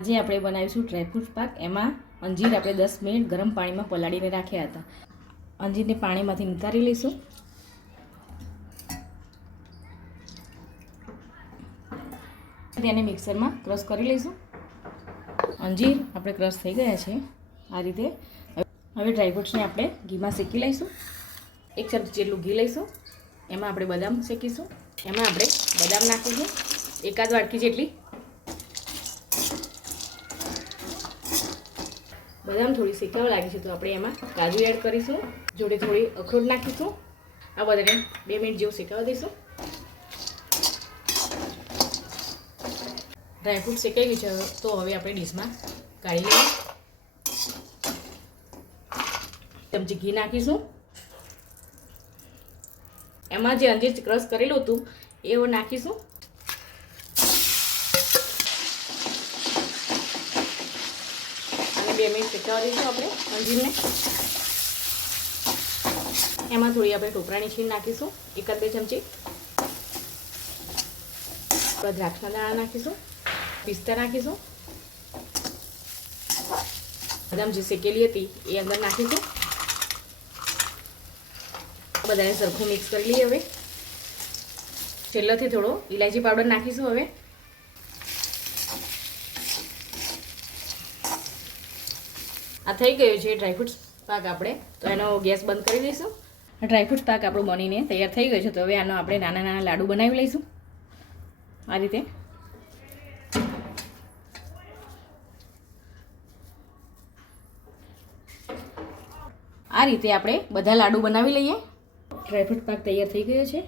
આજે આપણે બનાવીશું ડ્રાયફ્રૂટ પાક। એમાં અંજીર આપણે 10 મિનિટ ગરમ પાણીમાં પલાળીને રાખ્યા હતા। અંજીરને પાણીમાંથી નિતારી લઈશું। તેને મિક્સરમાં ક્રશ કરી લઈશું। અંજીર આપણે ક્રશ થઈ ગયા છે આ રીતે। હવે ડ્રાયફ્રૂટ્સને આપણે ઘીમાં શેકી લઈશું। 1 ચમચી જેટલું ઘી લઈશું। એમાં આપણે બદામ શેકીશું। એમાં આપણે બદામ નાખીશું, એકાદ વાટકી જેટલી। બદામ થોડી શેકાવા લાગી છે તો આપણે એમાં કાજુ એડ કરીશું, જોડે થોડી અખરોટ નાખીશું। આ બધાને 2 મિનિટ જેવું શેકાવા દઈશું। ડ્રાયફ્રૂટ શેકાઈ ગયું છે તો હવે આપણે ડીશમાં કાઢી લઈએ। ચમચી ઘી નાખીશું। એમાં જે અંજીર ક્રશ કરેલું હતું એ નાખીશું। અને 2 મિનિટ શેકાવા દઈશું આપણે અંજીરને। એમાં થોડી આપણે ટોપરાની છીણ નાખીશું, 1-2 ચમચી। દ્રાક્ષના દાણા નાખીશું, પિસ્તા નાખીશું, બદામ જે શેકેલી હતી એ અંદર નાખીશું। બધાને સરખું મિક્સ કરી લઈએ। હવે છેલ્લેથી થોડો ઇલાયચી પાવડર નાખીશું। હવે આ થઈ ગયો છે ડ્રાયફ્રૂટ્સ પાક આપણે, તો એનો ગેસ બંધ કરી દઈશું। ડ્રાયફ્રૂટ્સ પાક આપણો બનીને તૈયાર થઈ ગયો છે તો હવે આનો આપણે નાના નાના લાડુ બનાવી લઈશું આ રીતે। આ રીતે આપણે બધા લાડુ બનાવી લઈએ। ડ્રાયફ્રૂટ પાક તૈયાર થઈ ગયો છે।